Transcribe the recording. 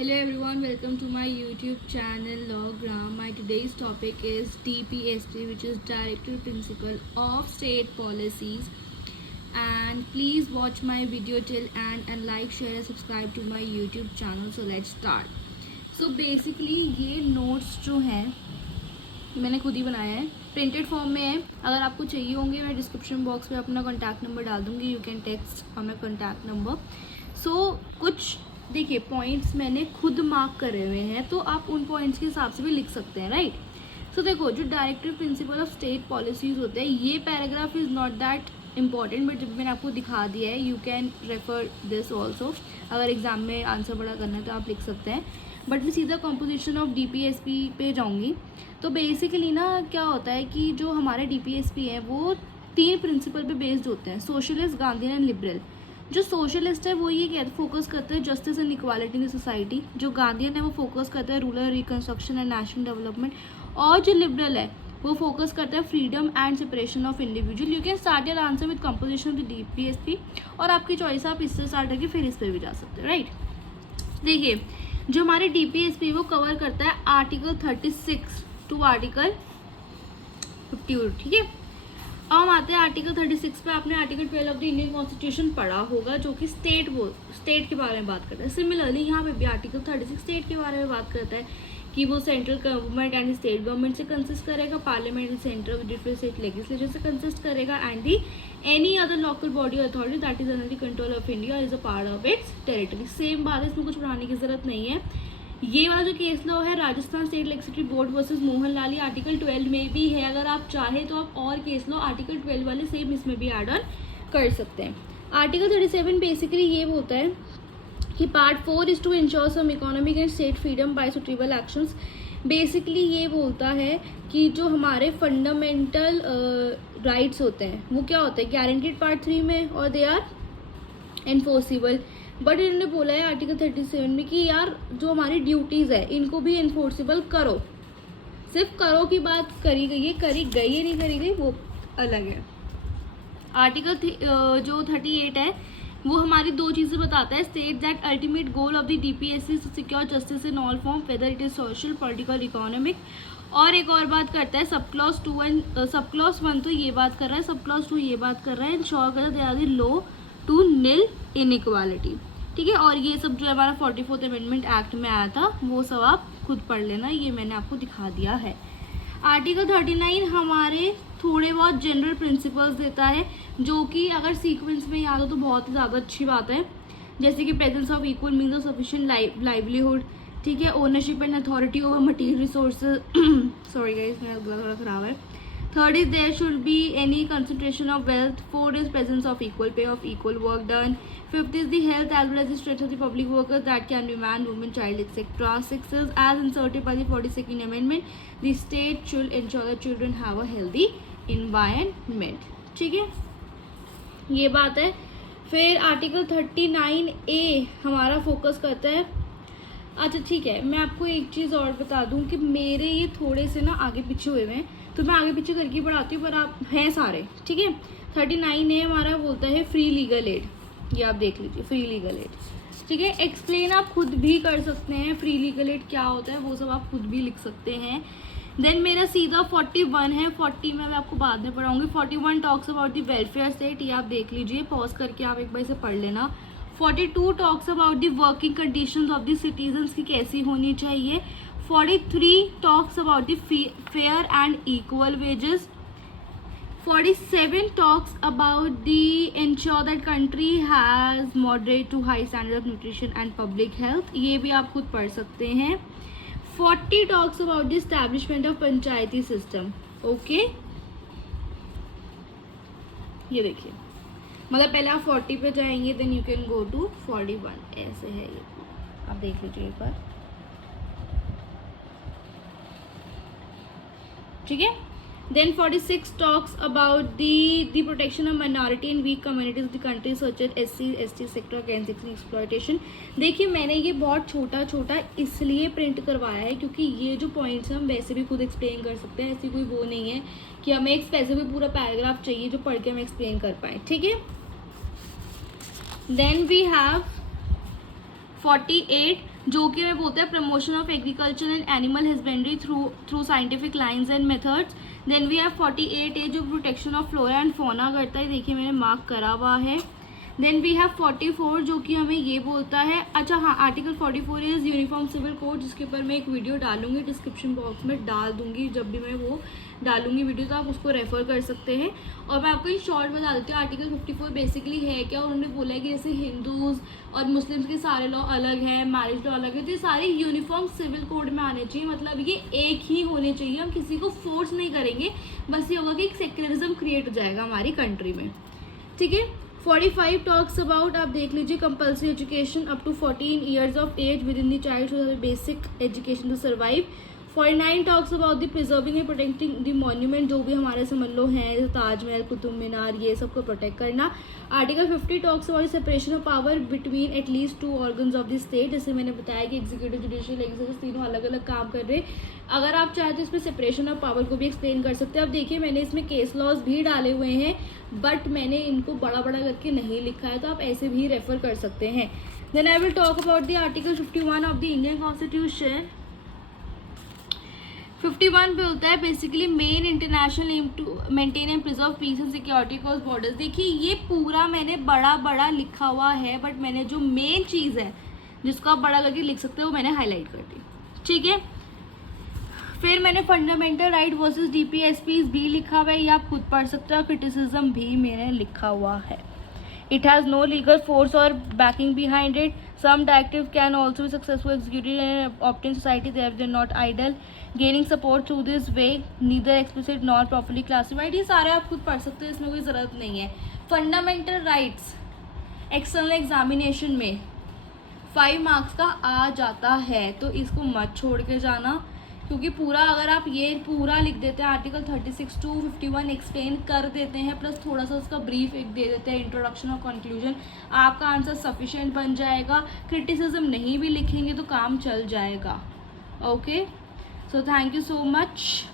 Hello everyone, welcome to my YouTube channel Lawgram. My today's topic is DPSP, which is Director Principle of State Policies. And please watch my video till end and like, share and subscribe to my YouTube channel. So let's start. So basically ये notes जो हैं मैंने खुद ही बनाया है, printed form में है. अगर आपको चाहिए होंगे मैं डिस्क्रिप्शन बॉक्स में अपना कॉन्टैक्ट नंबर डाल दूँगी. You can text on my contact number. So कुछ देखिए पॉइंट्स मैंने खुद मार्क करे हुए हैं, तो आप उन पॉइंट्स के हिसाब से भी लिख सकते हैं, राइट. सो देखो, जो directive principle of state policies होते हैं, ये paragraph is not that important, but जब मैंने आपको दिखा दिया है, you can refer this also. अगर एग्जाम में आंसर बड़ा करना है तो आप लिख सकते हैं. बट मैं सीधा कंपोजिशन ऑफ DPSP पे जाऊँगी. तो बेसिकली ना क्या होता है कि जो हमारे DPSP है वो 3 प्रिंसिपल पे बेस्ड होते हैं: सोशलिस्ट, गांधीयन एंड लिबरल. जो सोशलिस्ट है वो ये फोकस करते हैं justice and equality in the society. जो गांधीयन है वो फोकस करता है rural reconstruction and national development. और जो लिबरल है वो फोकस करता है freedom and separation of individual. You can start your answer with composition of the DPSP, और आपकी चॉइस आप इससे स्टार्ट करके फिर इस पर भी जा सकते हो, राइट. देखिए, जो हमारे DPSP वो कवर करता है आर्टिकल 36 टू आर्टिकल 50, ठीक है. अब हम आते हैं आर्टिकल 36 पे. आपने article 12 of the Indian constitution पढ़ा होगा, जो कि स्टेट के बारे में बात करता है. सिमिलरली यहाँ पे भी आर्टिकल 36 स्टेट के बारे में बात करता है कि वो central government and state government से कंसिस्ट करेगा, parliament centre with different state legislature से कंसिस्ट करेगा, and the any other local body authority that is under the control of India is a part of its territory. Same बात है, इसमें कुछ पढ़ाने की जरूरत नहीं है. ये वाला जो केस लॉ है Rajasthan state electricity board versus Mohan Lal, article 12 में भी है. अगर आप चाहें तो आप और केस लॉ आर्टिकल 12 वाले सेम इसमें भी ऐड ऑन कर सकते हैं. आर्टिकल 37 बेसिकली ये होता है कि part 4 is to ensure some economic and state freedom by suitable actions. Basically ये बोलता है कि जो हमारे फंडामेंटल राइट्स होते हैं वो क्या होते हैं, गारंटीड पार्ट 3 में, और दे आर एनफोर्सिबल. बट इन्होंने बोला है आर्टिकल 37 में कि यार जो हमारी ड्यूटीज़ है इनको भी इन्फोर्सिबल करो. सिर्फ करो की बात करी गई है, करी गई है नहीं करी गई वो अलग है. आर्टिकल जो 38 है वो हमारी 2 चीज़ें बताता है. State that ultimate goal of the DPSP is to secure justice in all form whether it is social, political, economic. और एक और बात करता है sub clause 2 and sub clause 1 तो ये बात कर रहा है, सब क्लॉज 2 ये बात कर रहा है, इंश्योर करता है they are the low to nil inequality, ठीक है. और ये सब जो हमारा 44th अमेंडमेंट एक्ट में आया था वो सब आप खुद पढ़ लेना, ये मैंने आपको दिखा दिया है. आर्टिकल 39 हमारे थोड़े बहुत जनरल प्रिंसिपल्स देता है, जो कि अगर सीक्वेंस में याद हो तो बहुत ही ज़्यादा अच्छी बात है. जैसे कि presence of equal means of sufficient livelihood, ठीक है. Ownership and authority over material resources. Sorry guys, मेरा गला थोड़ा खराब है. Third is there should be any concentration of wealth. Fourth is presence of equal pay of equal work done. Fifth is the health as well as the strength of the public workers that can be man, woman, child, etc. Sixth is as inserted by the 42nd amendment, the state should ensure that children have a healthy environment. ठीक है, ये बात है. फिर article 39A हमारा focus करता है. अच्छा ठीक है, मैं आपको एक चीज़ और बता दूं कि मेरे ये थोड़े से ना आगे पीछे हुए हैं, तो मैं आगे पीछे करके पढ़ाती हूँ, पर आप हैं सारे, ठीक है. 39A हमारा बोलता है फ्री लीगल एड. ये आप देख लीजिए, फ्री लीगल एड, ठीक है. एक्सप्लेन आप खुद भी कर सकते हैं फ्री लीगल एड क्या होता है, वो सब आप खुद भी लिख सकते हैं. देन मेरा सीधा 41 है. 40 में मैं आपको बाद में पढ़ाऊँगी. 41 talks about the welfare state, ये आप देख लीजिए, पॉज करके आप एक बार इसे पढ़ लेना. 42 talks about the working conditions of the citizens की कैसी होनी चाहिए. 43 talks about the fair and equal wages. 47 talks about the ensure that country has moderate to high standard of nutrition and public health. ये भी आप खुद पढ़ सकते हैं. 40 talks about the establishment of Panchayati system. Okay, ये देखिए, मतलब पहले आप 40 पे जाएंगे, then you can go to 41. ऐसे है ये, आप देख लीजिए एक बार, ठीक है. Then 46 talks about the protection of minority and weak communities the country such as SC ST sector against exploitation. देखिए, मैंने ये बहुत छोटा छोटा इसलिए प्रिंट करवाया है क्योंकि ये जो पॉइंट्स हम वैसे भी खुद एक्सप्लेन कर सकते हैं. ऐसी कोई वो नहीं है कि हमें एक स्पेसिफिक पूरा पैराग्राफ चाहिए जो पढ़ के हम एक्सप्लेन कर पाएँ, ठीक है. देन वी हैव 48 जो कि हमें बोलते हैं promotion of agriculture and animal husbandry through scientific lines and methods. Then we have 48A जो protection of flora and fauna करता है, देखिए मैंने मार्क करा हुआ है। देन वी हैव 44 जो कि हमें ये बोलता है, अच्छा हाँ, article 44 is uniform civil code, जिसके ऊपर मैं एक वीडियो डालूंगी, डिस्क्रिप्शन बॉक्स में डाल दूंगी, जब भी मैं वो डालूंगी वीडियो तो आप उसको रेफर कर सकते हैं। और मैं आपको एक शॉर्ट बता देती हूँ आर्टिकल 54 बेसिकली है क्या। उन्होंने बोला है कि जैसे हिंदूज़ और मुस्लिम्स के सारे लॉ अलग है, मैरिज लॉ अलग है, तो ये सारे यूनिफॉर्म सिविल कोड में आने चाहिए, मतलब ये एक ही होने चाहिए। हम किसी को फोर्स नहीं करेंगे, बस ये होगा कि एक सेक्युलरिज्म क्रिएट हो जाएगा हमारी कंट्री में, ठीक है। 45 टॉक्स अबाउट, आप देख लीजिए, compulsory education up to 14 years of age with in the child to basic education to survive. 49 talks about the preserving and protecting the monument, जो भी हमारे समझ लो हैं जैसे ताजमहल, कुतुब मीनार, ये सब को प्रोटेक्ट करना। Article 50 talks about separation of power between at least 2 organs of the state, जैसे मैंने बताया कि एग्जीक्यूटिव, जुडिशियल, लेजिस्लेटिव तीनों अलग अलग काम कर रहे हैं। अगर आप चाहें तो इसमें सेपरेशन ऑफ पावर को भी एक्सप्लेन कर सकते हैं। अब देखिए मैंने इसमें केस लॉज भी डाले हुए हैं, बट मैंने इनको बड़ा बड़ा करके नहीं लिखा है, तो आप ऐसे भी रेफर कर सकते हैं। Then I will talk about the article 51 of the Indian constitution. 51 पे होता है basically main international aim to maintain and preserve peace and security across borders. देखिए ये पूरा मैंने बड़ा बड़ा लिखा हुआ है, बट मैंने जो मेन चीज़ है जिसको आप बड़ा करके लिख सकते हो वो मैंने हाईलाइट कर दी, ठीक है। फिर मैंने फंडामेंटल राइट वर्सेस डीपीएसपीज भी लिखा हुआ है, ये आप खुद पढ़ सकते हो। क्रिटिसिज्म भी मैंने लिखा हुआ है। It has no legal force or backing behind it. Some directives can also be successfully executed and obtain society they are not idle. Gaining support through this way, neither explicit nor properly classified. ये सारे आप खुद पढ़ सकते हैं, इसमें कोई ज़रूरत नहीं है। फंडामेंटल राइट्स एक्सटर्नल एग्जामिनेशन में 5 मार्क्स का आ जाता है, तो इसको मत छोड़ के जाना, क्योंकि पूरा अगर आप ये पूरा लिख देते हैं आर्टिकल 36 to 51 एक्सप्लेन कर देते हैं, प्लस थोड़ा सा उसका ब्रीफ एक दे देते हैं, इंट्रोडक्शन और कंक्लूजन, आपका आंसर सफिशिएंट बन जाएगा। क्रिटिसिज्म नहीं भी लिखेंगे तो काम चल जाएगा। Okay, so thank you so much.